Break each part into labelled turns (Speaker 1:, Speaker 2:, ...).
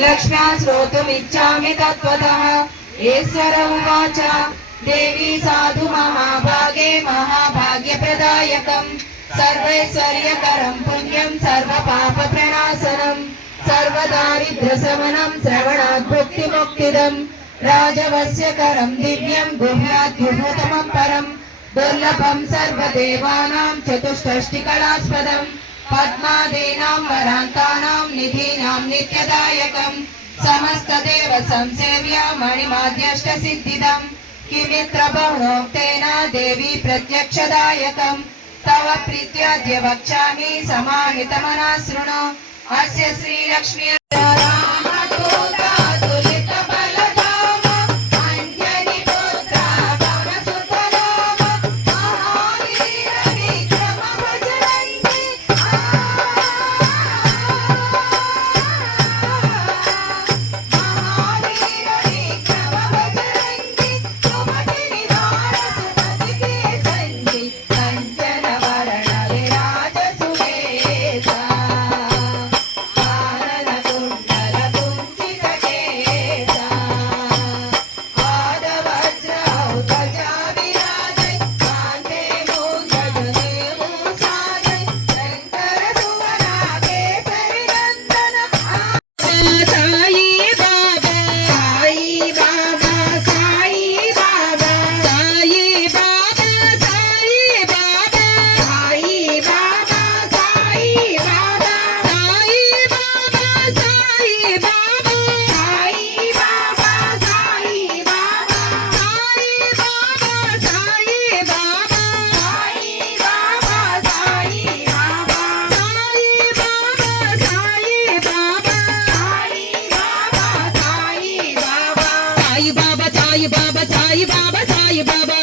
Speaker 1: संलक्ष्म्या श्रोतुमिच्छामि तत्त्वतः ईश्वर उवाच देवी साधु महाभागे महाभाग्यप्रदायकम् सर्वैश्वर्यकरम् पुण्यम् सर्वपापप्रणाशनम् सर्वदारिद्र्यशमनम् श्रवणात् भुक्तिमुक्तिदम् राजवस्यकरम् दिव्यम् गुह्यात् गुह्यतमम् परम् दुर्लभम् सर्वदेवानाम् चतुष्षष्टिकलास्पदम् पद्मादीनां वरान्तानां निधीनां नित्यदायकम् समस्तदेव संसेव्य मणिमाद्यष्टसिद्धिदम् किमित्र बहुणोक्तेन देवी प्रत्यक्षदायकम् तव प्रीत्याद्य वक्ष्यामि समाहितमना शृणु अस्य Sreelakshmi
Speaker 2: Sai Baba Sai Baba Sai Baba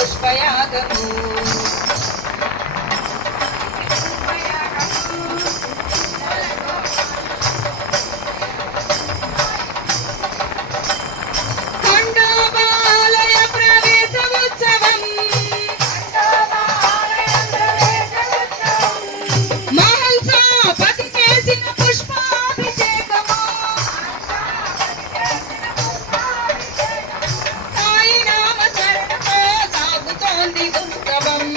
Speaker 1: పుష్పయాగము திகழ்ந்தவம்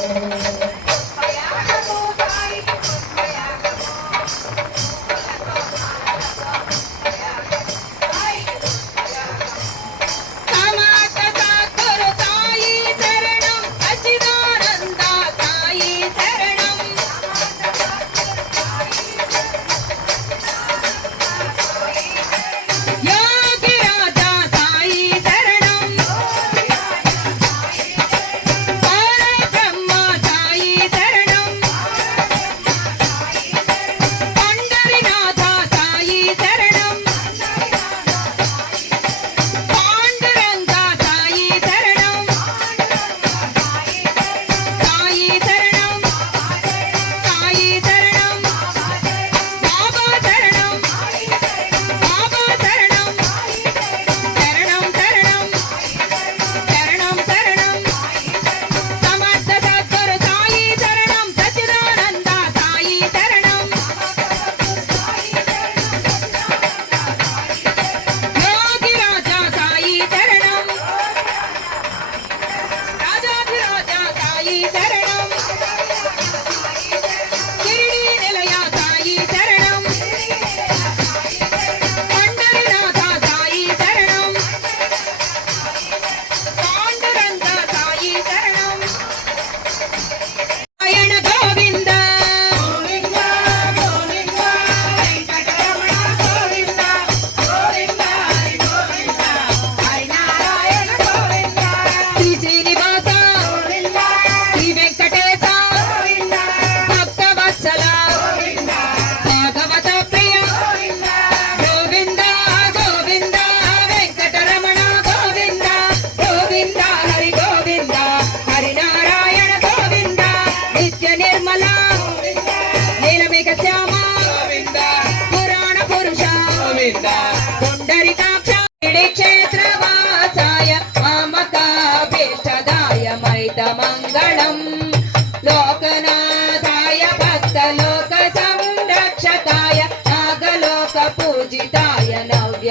Speaker 1: Thank you.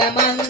Speaker 1: I'm on.